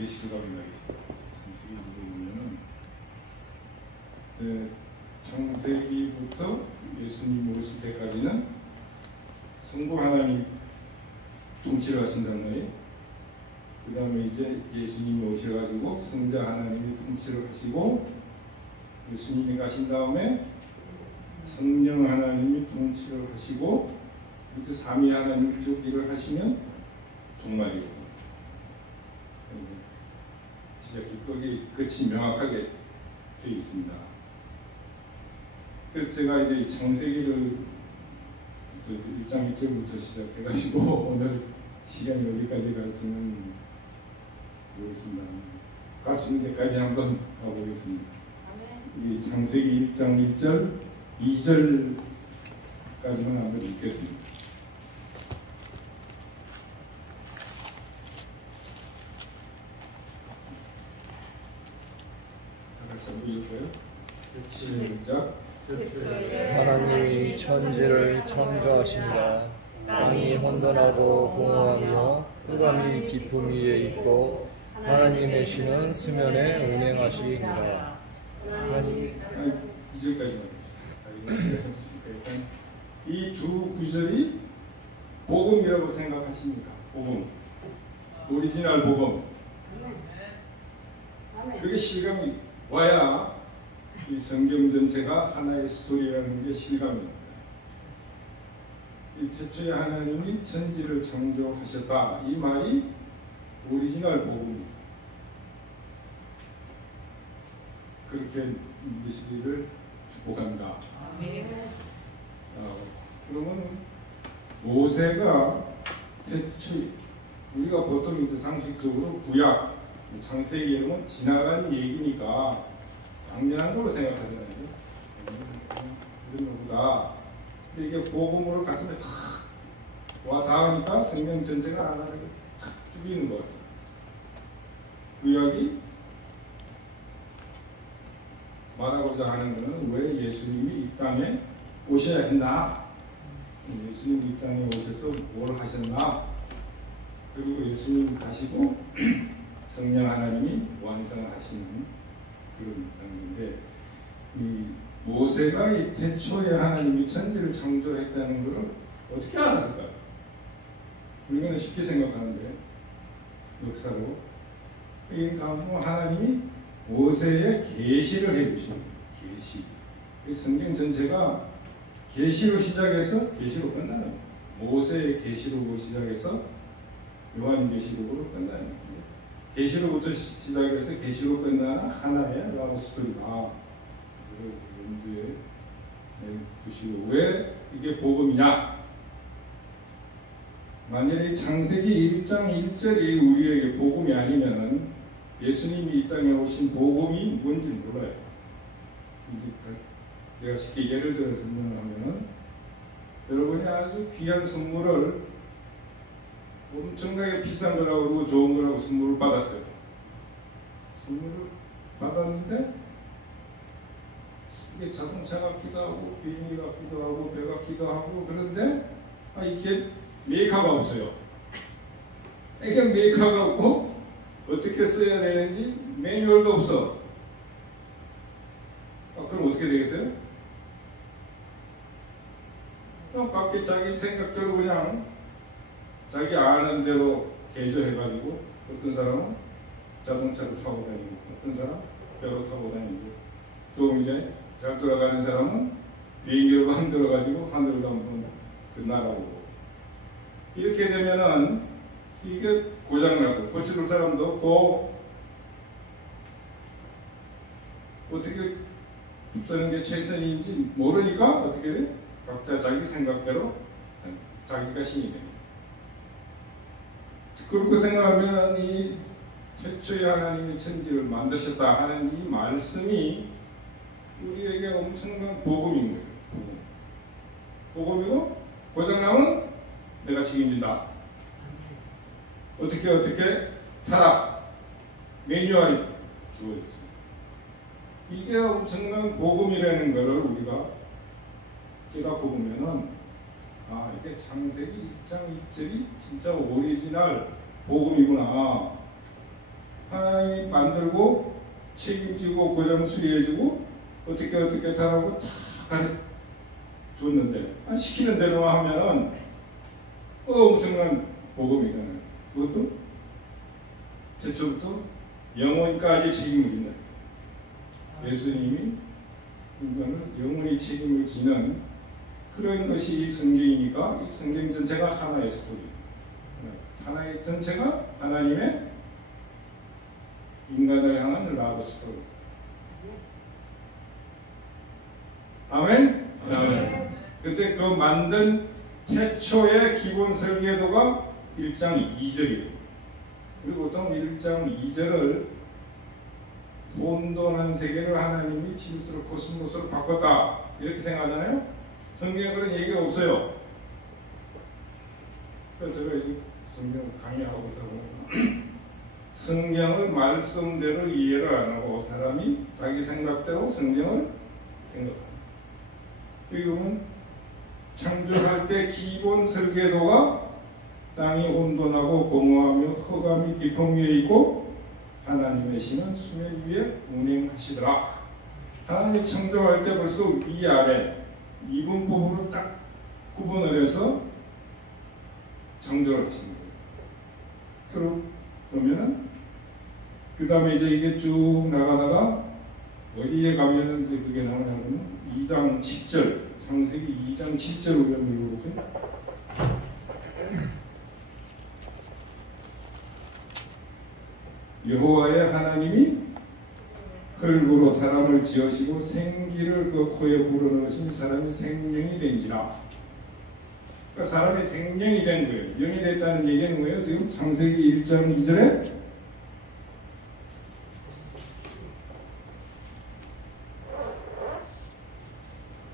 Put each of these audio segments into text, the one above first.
되게 실감이 나겠어요. 창세기 보면은 창세기부터 예수님 오실 때까지는 성부 하나님 통치를 하신다는 거예요. 그 다음에 이제 예수님이 오셔가지고 성자 하나님이 통치를 하시고 예수님이 가신 다음에 성령 하나님이 통치를 하시고 이제 삼위 하나님이 쭉 일을 하시면 종말이고 시작이 거기 끝이 명확하게 되어 있습니다. 그래서 제가 이제 창세기를 1장 1절부터 시작해가지고 오늘 시간이 어디까지 갈지는 모르겠습니다. 갈 수 있는 데까지 한번 가보겠습니다. 이 창세기 1장 1절 2절까지만 한번 읽겠습니다. 다 같이 한번 읽어요. 시작. 하나님이 천지를 창조하시니라. 땅이 혼돈하고 공허하며 흑암이 깊음 위에 있고 하나님의 신은 수면에 운행하시니라. 이제까지 이 두 구절이 복음이라고 생각하십니까? 복음, 오리지널 복음. 그게 실감이 와야 이 성경 전체가 하나의 스토리라는 게 실감입니다. 이 태초에 하나님이 천지를 창조하셨다. 이 말이 오리지널 복음입니다. 그렇게 믿으시기를 축복합니다. 그러면 모세가 태초, 우리가 보통 이제 상식적으로 구약, 창세기에는 지나간 얘기니까 당연한 걸로 생각하잖아요. 이런 거보다. 근데 이게 복음으로 가슴에 탁 와 닿으니까 성경 전체가 하나를 탁 죽이는 것 같아요. 구약이 말하고자 하는 것은 왜 예수님이 이 땅에 오셔야 했나? 예수님이 이 땅에 오셔서 뭘 하셨나? 그리고 예수님이 가시고 성령 하나님이 완성을 하시는 그런 단계인데, 이 모세가 이 태초에 하나님이 천지를 창조했다는 것을 어떻게 알았을까요? 우리는 쉽게 생각하는데 역사로 그러니까 하나님이 모세의 계시를 해주신 계시. 성경 전체가 계시로 시작해서 계시로 끝나는 거예요. 모세의 계시록으로 시작해서 요한계시록으로 끝나는 거예요. 계시록부터 시작해서 계시로 끝나는 하나의 라브 스토리가 염두에 두시고, 왜 이게 복음이냐? 만약에 창세기 1장 1절이 우리에게 복음이 아니면은 예수님이 이 땅에 오신 복음이 뭔지 몰라요. 내가 쉽게 예를 들어 설명하면은, 여러분이 아주 귀한 선물을 엄청나게 비싼 거라고 그러고 좋은 거라고 선물을 받았어요. 선물을 받았는데 이게 자동차 같기도 하고 비행기 같기도 하고 배 같기도 하고 그런데 이게 메이커가 없어요. 그냥 메이커가 없고 어떻게 써야 되는지 매뉴얼도 없어. 그럼 어떻게 되겠어요? 그냥 각기 자기 생각대로 그냥 자기 아는 대로 개조해가지고 어떤 사람은 자동차로 타고 다니고 어떤 사람 배로 타고 다니고 또 이제 잘 돌아가는 사람은 비행기로 만들어가지고 하늘도 한번 날아오고, 이렇게 되면은 이게 고장나고 고쳐줄 사람도 없고 어떻게 쓰는 게 최선인지 모르니까 어떻게 돼? 각자 자기 생각대로 자기가 신이 됩니다. 그렇게 생각하면 이 태초에 하나님이 천지를 만드셨다 하는 이 말씀이 우리에게 엄청난 복음인 거예요. 복음이고 고장나면 내가 책임진다. 어떻게 타라. 매뉴얼이 주어졌어요. 이게 엄청난 복음이라는 것을 우리가 깨닫고 보면은 이게 창세기 1장 2절이 진짜 오리지널 복음이구나. 하나님이 만들고 책임지고 고정 수리해주고 어떻게 하라고 다 가르쳐줬는데 시키는 대로만 하면은 엄청난 복음이잖아요. 그것도 제초부터 영원까지 책임을 진다. 예수님이 인간을 영원히 책임을 지는 그런 것이 이 성경이니까 이 성경 전체가 하나의 스토리. 하나의 전체가 하나님의 인간을 향한 라브 스토리. 아멘? 아멘. 그때 그 만든 태초의 기본 설계도가 1장 2절이에요. 그리고 보통 1장 2절을 혼돈한 세계를 하나님이 질서로 코스모스로 바꿨다 이렇게 생각하잖아요. 성경에 그런 얘기가 없어요. 그래서 제가 이제 성경 강의하고 있다고 성경을 말씀대로 이해를 안 하고 사람이 자기 생각대로 성경을 생각합니다. 그리고는 창조할 때 기본 설계도가 땅이 온돈하고 공허하며 흑암이 깊음 위에 있고 하나님의 신은 수면 위에 운행하시더라. 하나님이 창조할 때 벌써 위아래 이분법으로 딱 구분을 해서 창조를 하신 거예요. 그러면은 그 다음에 이제 이게 쭉 나가다가 어디에 가면은 이제 그게 나오냐면 2장 10절 창세기 2장 10절 우리가 읽어볼게요. 여호와의 하나님이 흙으로 사람을 지으시고 생기를 그 코에 불어넣으신 사람이 생명이 된지라. 그러니까 사람이 생명이 된 거예요. 영이 됐다는 얘기는 뭐예요? 지금 창세기 1장 2절에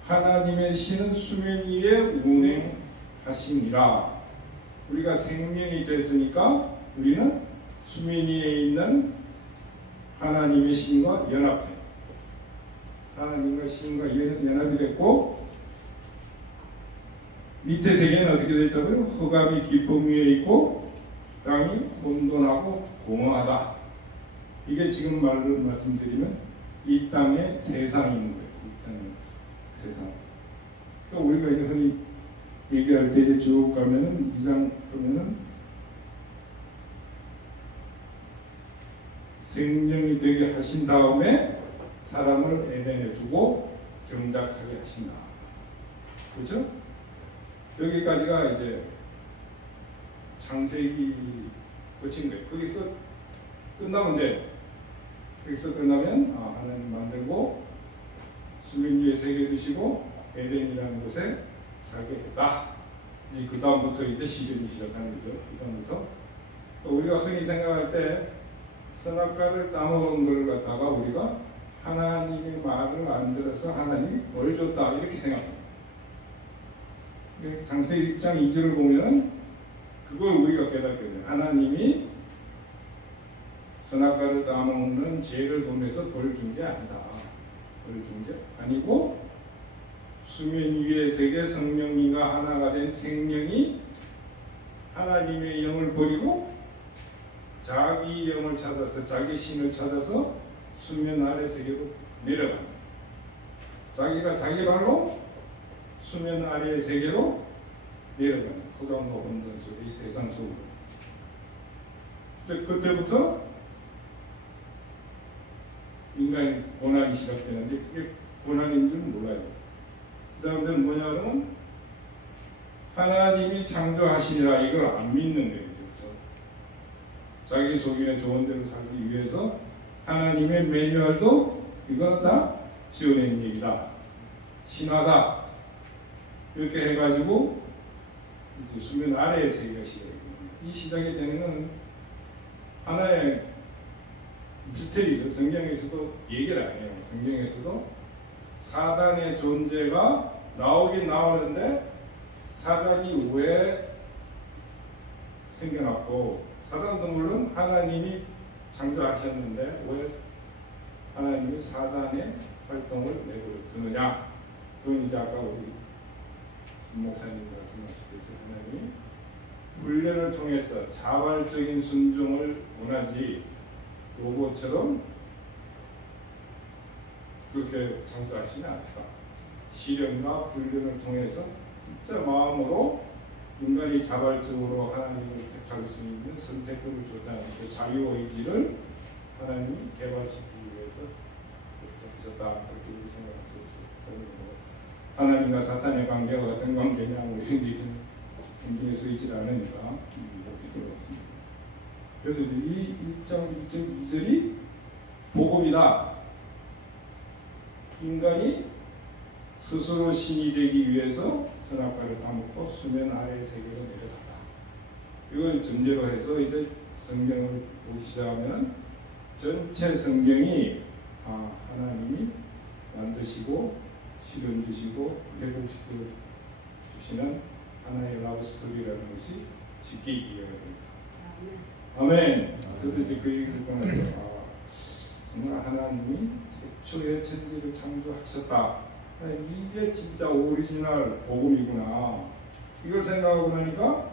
하나님의 신은 수면 위에 운행하시니라. 우리가 생명이 됐으니까 우리는 수면 위에 있는 하나님의 신과 연합해. 하나님과 신과 연합이 됐고 밑에 세계는 어떻게 되어 있다고요? 흑암이 깊음 위에 있고 땅이 혼돈하고 공허하다. 이게 지금 말씀드리면 이 땅의 세상인 거예요. 이 땅의 세상. 그러니까 우리가 이제 흔히 얘기할 때 이제 쭉 가면은 2장 보면은 생명이 되게 하신 다음에 사람을 에덴에 두고 경작하게 하신다. 그렇죠? 여기까지가 이제 창세기 거친 거예요. 거기서 끝나면 돼. 거기서 끝나면 하나님 만들고 수면 위에 세계 두시고 에덴이라는 곳에 살게 했다. 이제 그 다음부터 이제 시련이 시작하는 거죠. 그 다음부터 우리가 흔히 생각할 때 선악과를 따먹은 걸 갖다가 우리가 하나님의 말을 안 들어서 하나님이 벌 줬다 이렇게 생각합니다. 창세기 1장 2절을 보면 그걸 우리가 깨닫게 돼요. 하나님이 선악과를 따먹는 죄를 보면서 벌 준 게 아니다. 벌 준 게 아니고 수면 위의 세계 성령님과 하나가 된 생명이 하나님의 영을 버리고 자기 영을 찾아서 자기 신을 찾아서 수면 아래 세계로 내려갑니다. 자기가 자기 발로 수면 아래의 세계로 내려가는 흑암과 혼돈 속의 이 세상 속으로. 그때부터 인간의 고난이 시작되는데 그게 고난인 줄 몰라요. 그 사람들은 뭐냐 그러면 하나님이 창조하시니라 이걸 안 믿는 거예요. 자기 속인의 좋은 대로 살기 위해서 하나님의 매뉴얼도 이거는 다 지어낸 얘기다. 신화다. 이렇게 해가지고 이제 수면 아래의 세계가 시작이 됩니다. 이 시작이 되는 건 하나의 미스테리죠. 성경에서도 얘기를 안 해요. 성경에서도 사단의 존재가 나오긴 나오는데 사단이 왜 생겨났고 사단도 물론 하나님이 창조하셨는데 왜 하나님이 사단의 활동을 내버려 두느냐. 그건 이제 아까 우리 목사님 말씀하셨듯이 하나님이 훈련을 통해서 자발적인 순종을 원하지 로봇처럼 그렇게 창조하시지 않다. 실현과 훈련을 통해서 진짜 마음으로 인간이 자발적으로 하나님을 택할 수 있는 선택권을 줬다는 그 자유의지를 하나님이 개발시키기 위해서 그렇게 하셨다. 그렇게 우리 생각할 수 없어요. 하나님과 사탄의 관계가 어떤 관계냐고 이런 얘기는 성경에 쓰이질 않으니까 필요가 없습니다. 그래서 이제 이 1장 1.2절이 복음이다. 인간이 스스로 신이 되기 위해서 선악과를 따먹고 수면 아래의 세계로 내려갔다. 이걸 전제로 해서 이제 성경을 보기 시작하면 전체 성경이 하나님이 만드시고 실현 주시고 회복시켜 주시는 하나의 라브 스토리라는 것이 쉽게 이해가 됩니다. 아멘. 그래서 이제 그 얘기를 보면서 정말 하나님이 최초의 천지를 창조하셨다. 이게 진짜 오리지널 복음이구나. 이걸 생각하고 나니까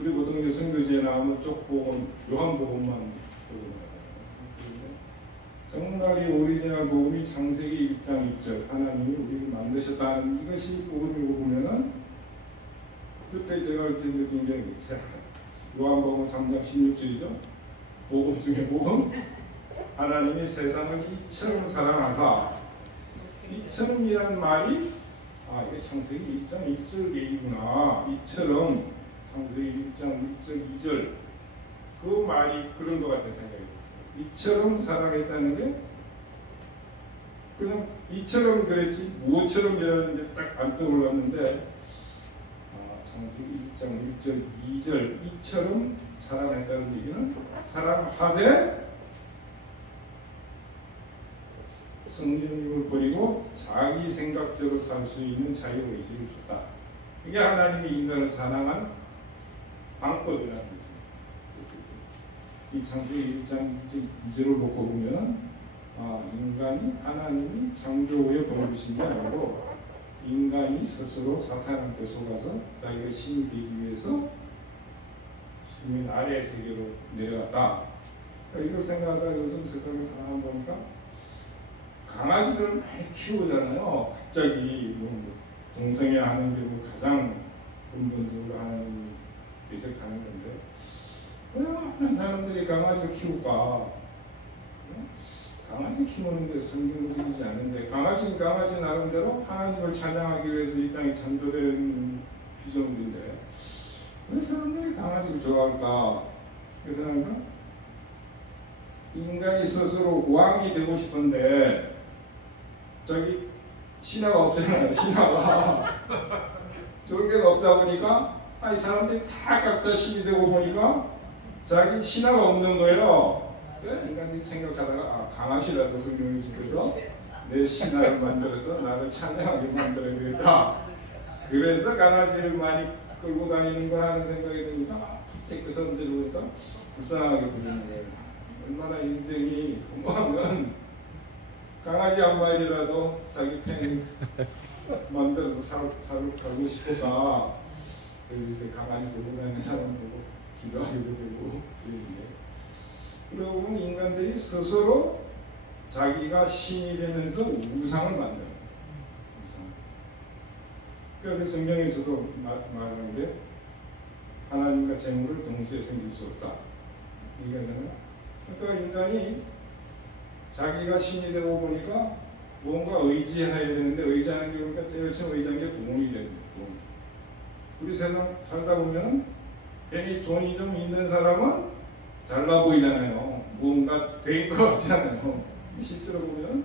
우리 보통 이제 선교지에 나오면 쪽 복음, 요한복음만 정말 이 오리지널 복음이 창세기 1장 1절 하나님이 우리를 만드셨다는 이것이 복음이고 보면은 그때 제가 드린 게 요한복음 3장 16절이죠. 복음 중에 복음 하나님이 세상을 이처럼 사랑하사 이처럼이라는 말이 이게 창세기 1장 1절 얘기구나. 이처럼 창세기 1장 1절 2절 그 말이 그런 것 같은 생각이 들어요. 이처럼 사랑했다는 게 그냥 이처럼 그랬지 무엇처럼이라는 게 딱 안 떠올랐는데 창세기 1장 1절 2절 이처럼 사랑했다는 얘기는 사랑하되 성령님을 버리고 자기 생각대로 살 수 있는 자유의지를 줬다. 이게 하나님이 인간을 사랑한 방법이라는 거죠. 이 창세기 1장 2절을 놓고 보면 인간이 하나님이 창조 후에 보내주신 게 아니고 인간이 스스로 사탄한테 속아서 자기가 신이 되기 위해서 수면 아래의 세계로 내려갔다. 그러니까 이걸 생각하다가 요즘 세상을 가만 보니까 강아지를 많이 키우잖아요. 갑자기 동성애 하는 게 가장 근본적으로 하나님이 배척하는 건데 왜 많은 사람들이 강아지를 키울까? 강아지 키우는데 성경적이지 않은데 강아지 나름대로 하나님을 찬양하기 위해서 이 땅에 창조된 피조물인데 왜 사람들이 강아지를 좋아할까? 그래서 인간이 스스로 왕이 되고 싶은데 저기 신하가 없잖아요. 신하가 졸개가 없다 보니까 이 사람들이 다 각자 신이 되고 보니까 자기 신하가 없는 거예요. 인간이 생각하다가 강아지라도 훌륭히 시켜서 내 신하를 만들어서 나를 찬양하게 만들어야 되겠다. 그래서 강아지를 많이 끌고 다니는 거 하는 생각이 드니까 그 사람들이 보니까 불쌍하게 보이는 거예요. 얼마나 인생이 공부하면 강아지 한 마리라도 자기 팬 만들어서 살고 싶을까. 그래서 강아지 보고 다니는 사람 보고 기도하기도 되고 그랬는데 그러고 보면 인간들이 스스로 자기가 신이 되면서 우상을 만들어요. 그래서 성경에서도 말하는 게 하나님과 재물을 동시에 섬길 수 없다. 이게 뭐냐? 그러니까 인간이 자기가 신이 되고 보니까 뭔가 의지해야 되는데 의지하는 게 보니까 제일 처음 의지하는 게 돈이 됩니다. 돈. 우리 세상 살다 보면 괜히 돈이 좀 있는 사람은 잘나 보이잖아요. 뭔가 된 거 같잖아요. 실제로 보면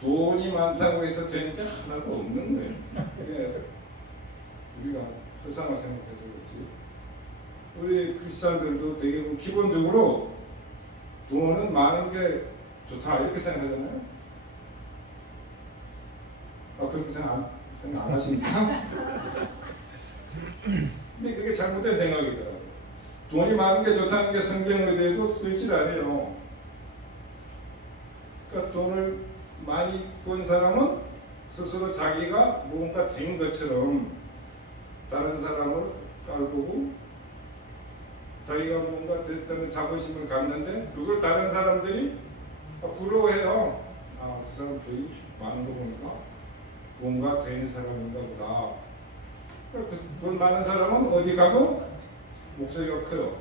돈이 많다고 해서 되는 게 하나도 없는 거예요. 그게 우리가 세상을 생각해서 그렇지. 우리 크리스찬들도 되게 기본적으로 돈은 많은 게 좋다 이렇게 생각하잖아요. 그렇게 생각 안 하십니까? 근데 그게 잘못된 생각이더라고요. 돈이 많은 게 좋다는 게 성경에도 쓰질 않아요. 그러니까 돈을 많이 번 사람은 스스로 자기가 뭔가 된 것처럼 다른 사람을 깔보고 자기가 뭔가 됐다는 자부심을 갖는데 그걸 다른 사람들이 부러워해요. 아, 그 사람들이 많은 거 보니까 뭔가 된 사람인가 보다. 돈 많은 사람은 어디 가도 목소리가 커요.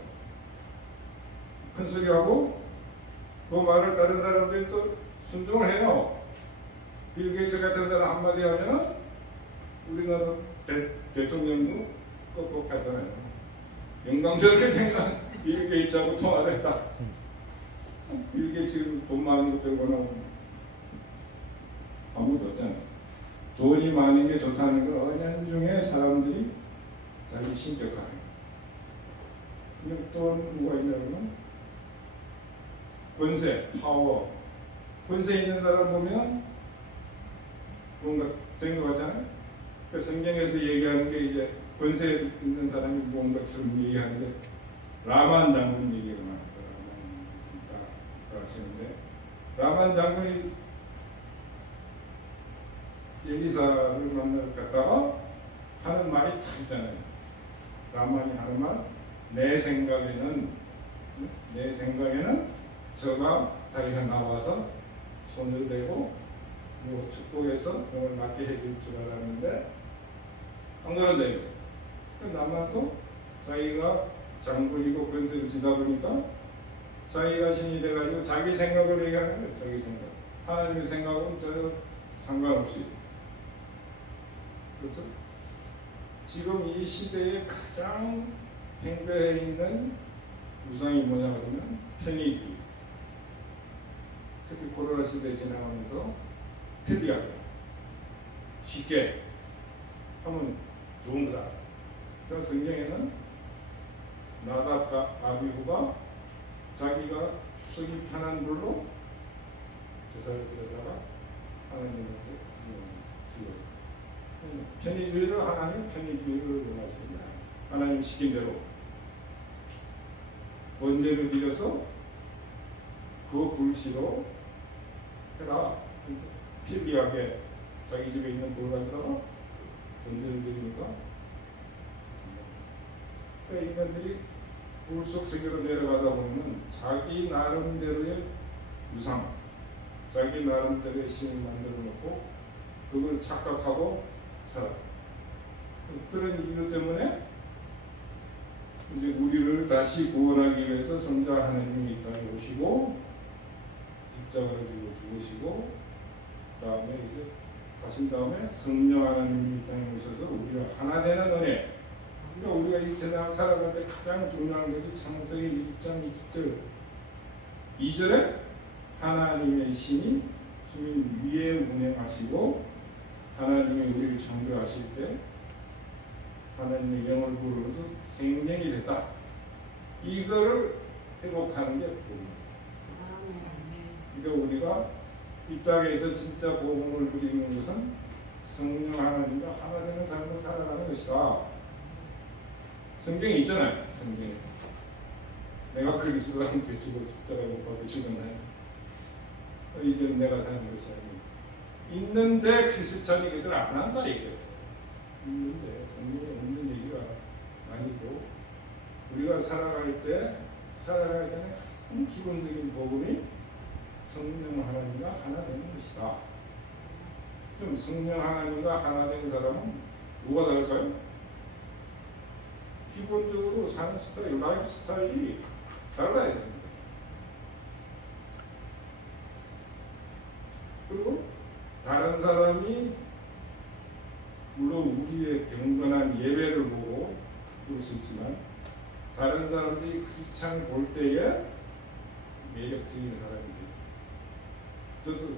큰 소리하고 그 말을 다른 사람들이 또 순종을 해요. 빌 게이츠 같은 사람 한마디 하면 우리나라 대통령도 꺽꺽하잖아요. 영광스럽게 생각 빌 게이츠하고 통화를 했다. 빌 게이츠 돈 많은 것 빼고는 아무것도 없잖아요. 돈이 많은 게 좋다는 건 은연중에 사람들이 자기 신격화해요. 또 뭐가 있냐면 권세, 파워. 권세 있는 사람 보면 뭔가 된 거 같잖아요. 그 성경에서 얘기하는 게 이제 권세 있는 사람이 뭔가처럼 얘기하는데 라만 장군 얘기가 많았다 하시는데 라만 장군이 엘리사를 만나러 갔다가 하는 말이 다 있잖아요. 라만이 하는 말, 내 생각에는 저가 다리가 나와서 손을 대고 뭐 축복해서 몸을 맞게 해줄 줄 알았는데 안 그런데 라만도 자기가 장군이고 권세를 지다 보니까 자기가 신이 돼가지고 자기 생각을 얘기하는 거예요. 자기 생각. 하나님의 생각은 저 상관없이. 그렇죠? 지금 이 시대에 가장 팽배해 있는 우상이 뭐냐 그러면 편의주의. 특히 코로나 시대 지나가면서 편리하게 쉽게 하면 좋은 거다. 그 성경에는 나답과 아비후가 자기가 속이 편한 불로 제사를 드려다가 하나님한테 주어요. 편의주의를 하나님 편의주의를 원하십니다. 하나님 시킨 대로 번제를 드려서 그 불씨로 해라. 편리하게 자기 집에 있는 불을 가져다가 번제를 드리니까 인간들이 불속 세계로 내려가다 보면 자기 나름대로의 우상, 자기 나름대로의 신을 만들어 놓고 그걸 착각하고 살아. 그런 이유 때문에 이제 우리를 다시 구원하기 위해서 성자 하나님이 이 땅에 오시고 입장을 주고 죽으시고 다음에 이제 가신 다음에 성령 하나님이 이 땅에 오셔서 우리가 하나 되는 은혜. 그러니까 우리가 이 세상 살아갈 때 가장 중요한 것이 창세기 1장 2절에 하나님의 신이 주님 위에 운행하시고 하나님이 우리를 창조하실 때 하나님의 영을 부르면서 생명이 됐다. 이거를 회복하는 게 복음입니다. 그러니까 우리가 이 땅에서 진짜 복음을 누리는 것은 성령 하나님과 하나 되는 삶을 살아가는 것이다. 성경에 있잖아요. 성경에 내가 그리스도와 함께 죽어 십자가에 못 박혀 죽었나요? 이제 내가 사는 것이 아니고 있는데 크리스찬이 그들 안 한다 이거예요. 있는데 성경에 없는 얘기가 아니고 우리가 살아갈 때는 가장 기본적인 복음이 성령 하나님과 하나 되는 것이다. 그럼 성령 하나님과 하나 된 사람은 누가 다를까요? 기본적으로 사는 스타일, 라이프 스타일이 달라야 됩니다. 그리고 다른 사람이 물론 우리의 경건한 예배를 보고 그럴 수 있지만 다른 사람들이 크리스찬을 볼 때에 매력적인 사람이 돼요. 저도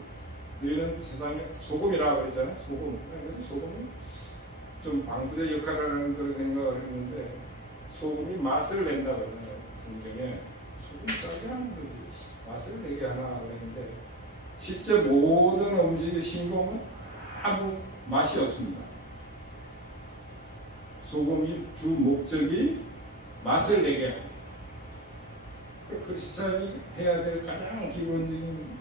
너희는 세상에 소금이라고 했잖아요. 소금은 좀 방부제 역할을 하는 그런 생각을 했는데 소금이 맛을 낸다 그러잖아요. 성경에 소금이 짜게 하는 거지 맛을 내게 하나 그랬는데 실제 모든 음식의 신공은 아무 맛이 없습니다. 소금이 주 목적이 맛을 내게 합니다. 크리스찬이 해야 될 가장 기본적인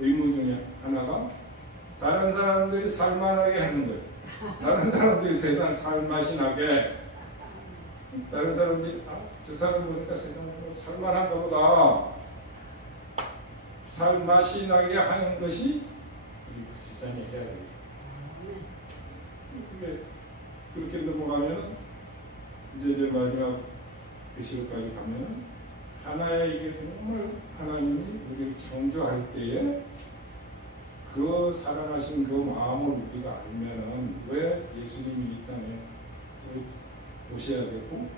의무 중에 하나가 다른 사람들이 살만하게 하는 거예요. 다른 사람들이 세상 살맛이 나게 다른 사람들이 저 사람 보니까 세상으로 살만한가 보다. 살맛이 나게 하는 것이 우리 크리스찬이 해야 되겠다. 그렇게 넘어가면 이제 마지막 계시록까지 가면 하나의 이게 정말 하나님이 우리를 창조할 때에 그 사랑하신 그 마음을 우리가 알면은 왜 예수님이 이 땅에 오셔야겠고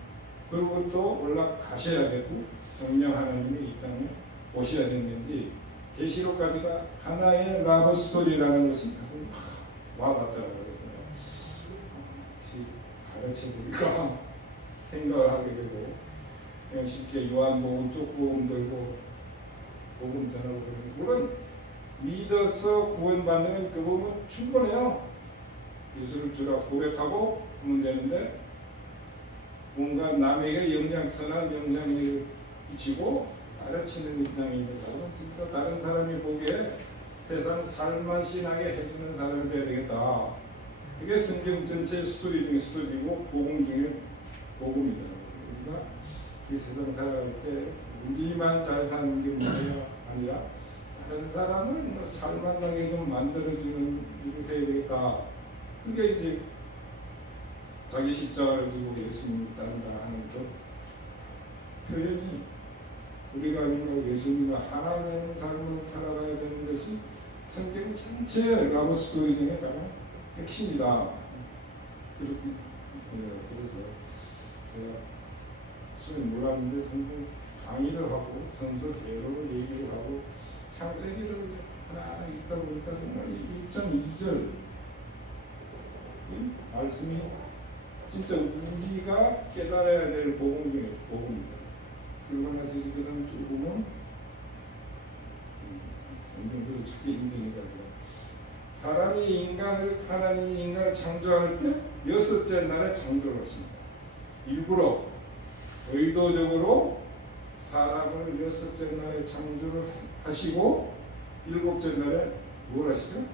그리고 또 올라가셔야겠고 성령 하나님이 이 땅에 오셔야 됐는지 계시록까지가 하나의 라브 스토리라는 것이 가슴 와닿더라고요. 그래서 가르쳐보니까 생각을 하게 되고 그냥 실제 요한복음 쪽복음 들고 복음 전하고 그러는 물론 믿어서 구원받는 그 부분은 충분해요. 예수를 주라 고백하고 하면 되는데 뭔가 남에게 선한 영향을 끼치고 가르치는 입장이 있다고 진짜 다른 사람이 보기에 세상 살맛이 나게 해주는 사람이 되어야 되겠다. 이게 성경 전체 스토리 중에 스토리고 복음 중에 복음이더라고요. 그러니까 이 세상 살아갈 때 우리만 잘 사는 게 문제가 아니라 다른 사람을 살만하게 좀 만들어주는 일을 해야 되겠다. 그게 이제 자기 십자가를 지고 예수님을 따른다 하는 그 표현이 우리가 예수님과 하나님 삶을 살아가야 되는 것이 성경 전체 라브 스토리 중에 가장 핵심이다. 그래서 제가 처음에 몰랐는데 성경 강의를 하고 성서 개론을 얘기를 하고 창세기를 하나 읽다 보니까 정말 1.2절 말씀이 진짜 우리가 깨달아야 될 복음 중에 복음입니다. 그러고 나서 그 다음 쭉 보면 점점 찾기 힘드니까 사람이 하나님이 인간을 창조할 때 여섯째 날에 창조를 하십니다. 일부러 의도적으로 사람을 여섯째 날에 창조를 하시고 일곱째 날에 뭘 하시죠?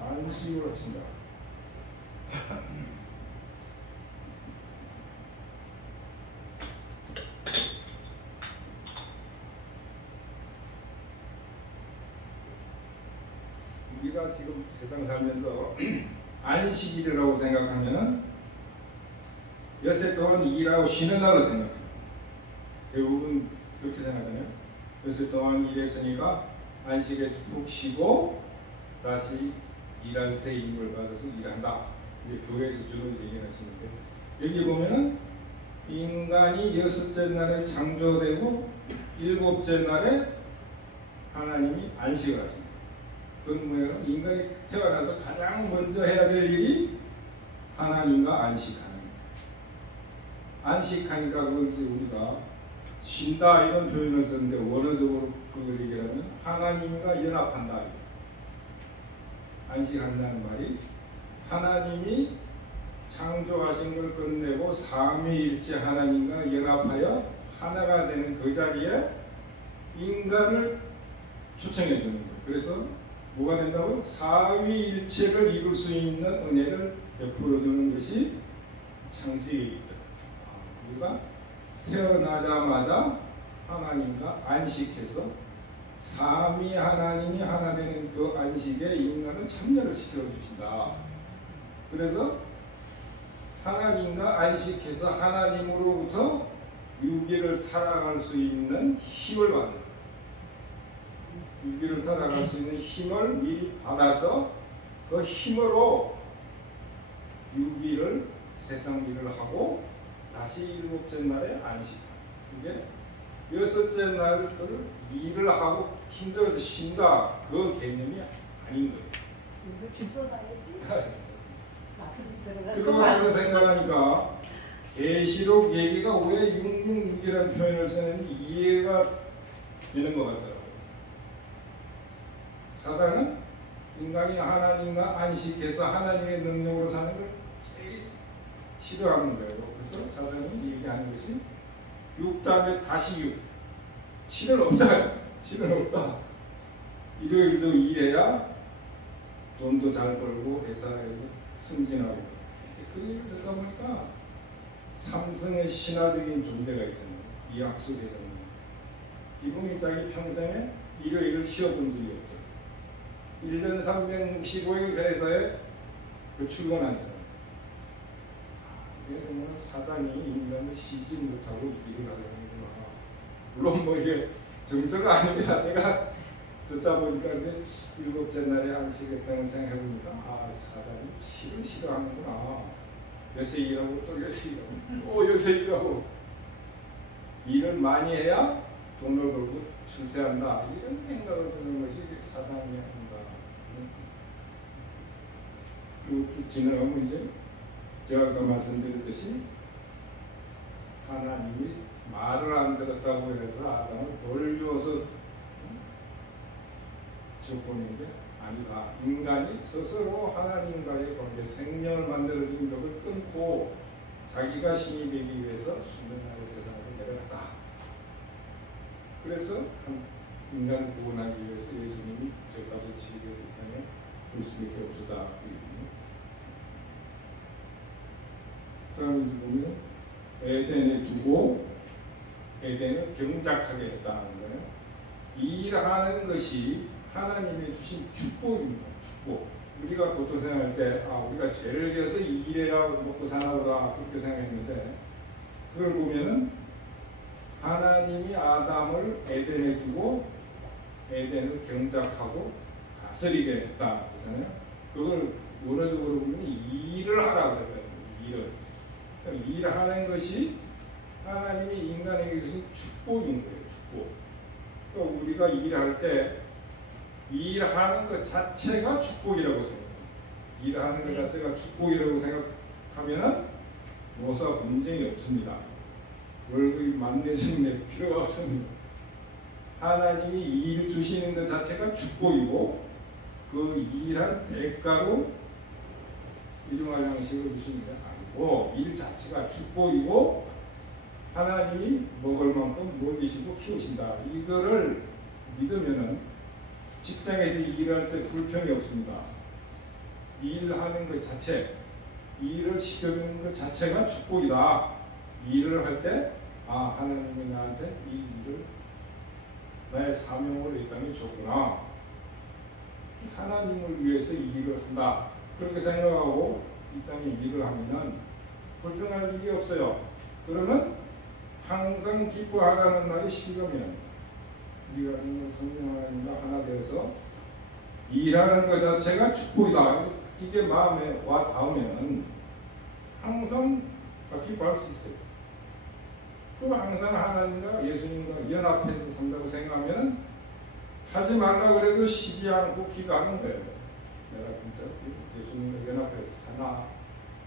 안식을 하신다. 우리가 지금 세상 살면서 안식일이라고 생각하면 엿새 동안 일하고 쉬는 날로 생각해요. 대부분 그렇게 생각하잖아요. 엿새 동안 일했으니까 안식에 푹 쉬고 다시 일할 새 힘을 받아서 일한다. 이게 교회에서 주로 얘기하시는데 여기 보면은 인간이 여섯째 날에 창조되고 일곱째 날에 하나님이 안식을 하십니다. 그건 뭐예요? 인간이 태어나서 가장 먼저 해야 될 일이 하나님과 안식하는 거예요. 안식하니까 그걸 이제 우리가 쉰다 이런 표현을 썼는데 원어적으로 그걸 얘기하면 하나님과 연합한다. 안식한다는 말이 하나님이 창조하신 걸 끝내고 삼위일체 하나님과 연합하여 하나가 되는 그 자리에 인간을 초청해 주는 거예요. 그래서 뭐가 된다고? 사위일체를 이룰 수 있는 은혜를 베풀어 주는 것이 창세기입니다. 우리가 태어나자마자 하나님과 안식해서 삼위 하나님이 하나 되는 그 안식에 인간을 참여를 시켜 주신다. 그래서 하나님과 안식해서 하나님으로부터 유기를 살아갈 수 있는 힘을 받는 유기를 살아갈 수 있는 힘을 미리 받아서 그 힘으로 유기를 세상 일을 하고 다시 일곱째 날에 안식하는 이게 여섯째 날을 일을 하고 힘들어서 쉰다 그 개념이 아닌 거예요. 이거 주소 봐야지. 그거 생각하니까 계시록 얘기가 왜 666이라는 표현을 쓰는지 이해가 되는 것 같더라고요. 사단은 인간이 하나님과 안식해서 하나님의 능력으로 사는 걸 제일 싫어하는 거예요. 그래서 사단이 얘기하는 것이 6 다음에 다시 6. 7은 없다. 7은 없다. 일요일도 일해야 돈도 잘 벌고 회사에서 승진하고 그 얘기를 듣다 보니까 삼성의 신화적인 존재가 있잖아요. 이학 속에서는 이분이 자기 평생에 일요일을 쉬어본 적이 없대요. 1년 365일 회사에 출근한 사람. 그래서 뭐 사단이 인간을 쉬지 못하고 일을 하려는구나. 물론 뭐 이게 정서가 아닙니다. 제가 듣다 보니까 이제 7째 날에 안식했다는 생각해보니까 사단이 쉬를 싫어하는구나. 요새 일하고 또 요새 일하고 또 요새 일하고 일을 많이 해야 돈을 벌고 출세한다. 이런 생각을 드는 것이 사단이 아닌가. 쭉 지나가면 이제 제가 아까 말씀드렸듯이 하나님이 말을 안 들었다고 해서 아담을 돌 주어서 지어보는 게 아니다. 인간이 스스로 하나님과의 관계, 생명을 만들어준 벽을 끊고 자기가 신이 되기 위해서 수면 아래 세상으로 내려갔다. 그래서 인간을 구원하기 위해서 예수님이 저까지 치기 위해서 땅에 올 수밖에 없었다. 자, 보면 에덴에 두고 에덴을 경작하게 했다는 거예요. 일하는 것이 하나님이 주신 축복입니다. 축복. 우리가 보통 생각할 때 우리가 죄를 지어서 일해야 먹고 사나 보다 그렇게 생각했는데 그걸 보면은 하나님이 아담을 에덴에 주고 에덴을 경작하고 다스리게 했다. 그렇잖아요. 그걸 원어적으로 보면 일을 하라고 했거든요. 일을. 일하는 것이 하나님이 인간에게 주신 축복인 거예요. 축복. 그러니까 우리가 일할 때 일하는 것 자체가 축복이라고 생각합니다. 일하는 것 자체가 축복이라고 생각하면은 뭐사 문제가 없습니다. 월급이 만내주는 필요가 없습니다. 하나님이 일 주시는 것 자체가 축복이고 그 일한 대가로 일용할 양식을 주시는 게 아니고 일 자체가 축복이고 하나님이 먹을 만큼 먹이시고 키우신다. 이거를 믿으면은 직장에서 일할 때 불평이 없습니다. 일하는 것 자체, 일을 시켜주는 것 자체가 축복이다. 일을 할 때 하나님이 나한테 이 일을 나의 사명으로 이 땅에 줬구나. 하나님을 위해서 일을 한다. 그렇게 생각하고 이 땅에 일을 하면은 불평할 일이 없어요. 그러면 항상 기뻐하라는 날이 실감이랍니다. 우리가 정말 성령 하나님과 하나 되어서 일하는 것 자체가 축복이다. 이게 마음에 와 닿으면 항상 기뻐할 수 있어요. 그리고 항상 하나님과 예수님과 연합해서 산다고 생각하면 하지 말라 그래도 쉬지 않고 기도하는 거예요. 내가 진짜 예수님과 연합해서 사나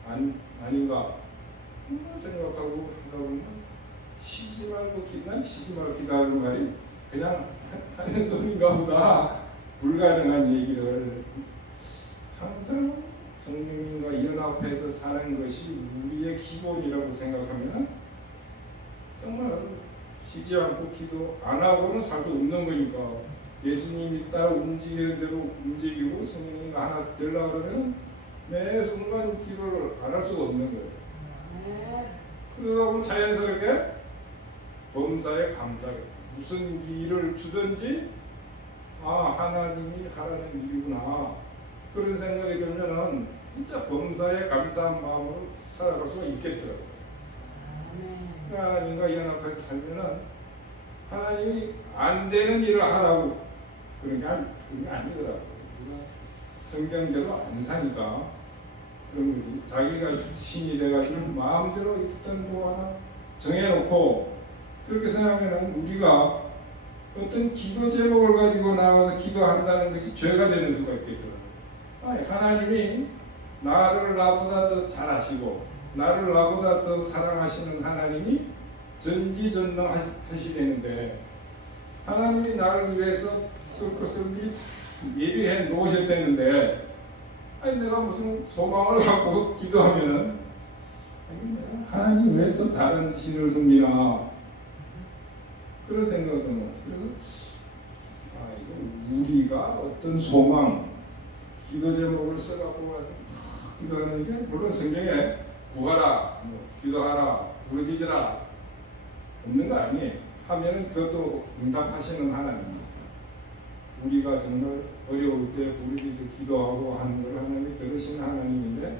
아닌가 생각하고 하다 보면 쉬지 말고 기도하는 말이 그냥 하는 소리인가 보다. 불가능한 얘기를 항상 성령님과 연합해서 사는 것이 우리의 기본이라고 생각하면 정말 쉬지 않고 기도 안 하고는 살 수 없는 거니까 예수님이 따라 움직이는 대로 움직이고 성령님과 하나 되려고 그러면 매 순간 기도를 안 할 수가 없는 거예요. 그러다 보면 자연스럽게 범사에 감사하게 무슨 일을 주든지 하나님이 하라는 일이구나 그런 생각이 들면은 진짜 범사에 감사한 마음으로 살아갈 수가 있겠더라고요. 하나님과 연합해서 살면은 하나님이 안 되는 일을 하라고 그런 게 아니더라고요. 성경대로 안 사니까 그런 거지. 자기가 신이 돼가지고 마음대로 어떤 거 하나 정해놓고 그렇게 생각하면 우리가 어떤 기도 제목을 가지고 나가서 기도한다는 것이 죄가 되는 수가 있겠더라고요. 하나님이 나를 나보다 더 잘하시고 나를 나보다 더 사랑하시는 하나님이 전지전능하시겠는데 하나님이 나를 위해서 쓸 것을 미리 예비해 놓으셨다는데 내가 무슨 소망을 갖고 기도하면은 하나님 왜 또 다른 신을 섬기나 그런 생각을 드는 거예요. 그래서 우리가 어떤 소망 기도 제목을 써갖고 와서 기도하는 게 물론 성경에 구하라, 뭐 기도하라, 부르짖으라 없는 거 아니에요. 하면은 그것도 응답하시는 하나님입니다. 우리가 정말 어려울 때 부르짖고 기도하고 하는 걸 하나님이 들으시는 하나님인데,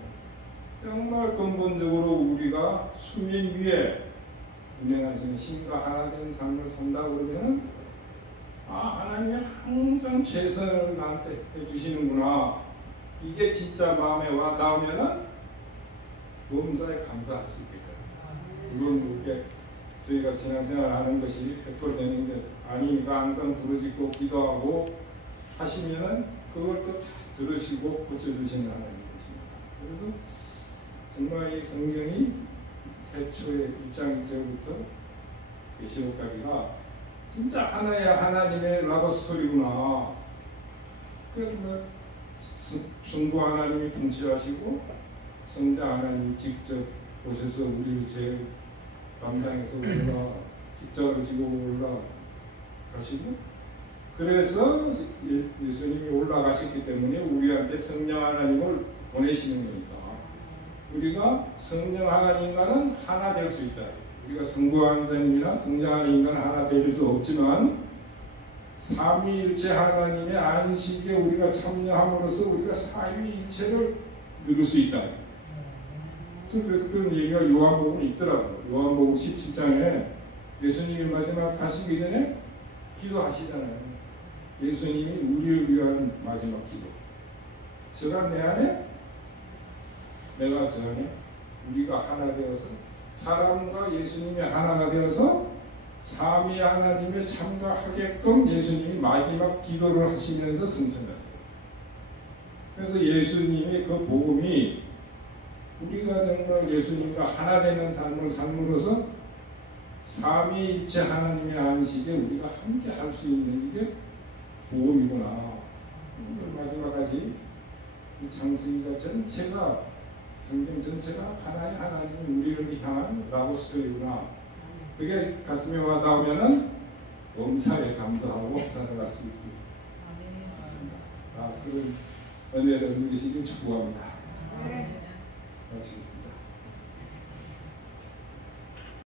정말 근본적으로 우리가 수면 위에 운행하시는 신과 하나 된 삶을 산다 그러면 하나님이 항상 최선을 나한테 해주시는구나, 이게 진짜 마음에 와 닿으면은 범사에 감사할 수 있겠다. 물론 그렇게 저희가 신앙생활 하는 것이 100% 되는 게 아니니까 항상 부르짖고 기도하고 하시면은 그걸 또 다 들으시고 고쳐주시는 하나님 것입니다. 그래서 정말 이 성경이 태초의 1장 1절부터 계시록까지가 진짜 하나의 하나님의 라브 스토리구나. 그 성부 하나님이 통치하시고 성자 하나님이 직접 오셔서 우리를 제일 담당해서 우리가 십자가를 지고 올라가시고, 그래서 예수님이 올라가셨기 때문에 우리한테 성령 하나님을 보내시는 거니까 우리가 성령 하나님과는 하나 될 수 있다. 우리가 성부 하나님이나 성령 하나님과는 하나 될 수 없지만 삼위일체 하나님의 안식에 우리가 참여함으로써 우리가 사위일체를 누릴 수 있다. 그래서 그런 얘기가 요한복음에 있더라고요. 요한복음 17장에 예수님이 마지막 가시기 전에 기도하시잖아요. 예수님이 우리를 위한 마지막 기도. 저가 내 안에, 내가 저 안에, 우리가 하나 되어서 사람과 예수님이 하나가 되어서 삼위 하나님에 참가하게끔 예수님이 마지막 기도를 하시면서 승천하세요. 그래서 예수님의 그 복음이 우리가 정말 예수님과 하나 되는 삶을 삶으로써 삼위일체 하나님의 안식에 우리가 함께 할 수 있는 이게 복음이구나. 마지막까지 이 창세기가 전체가, 성경 전체가 하나의 하나님 우리를 향한 라브 스토리구나. 그게 가슴에 와 닿으면은 범사에 감사하고 살아갈 수 있지. 그런 은혜를 누리시길 축복합니다. 마치겠습니다.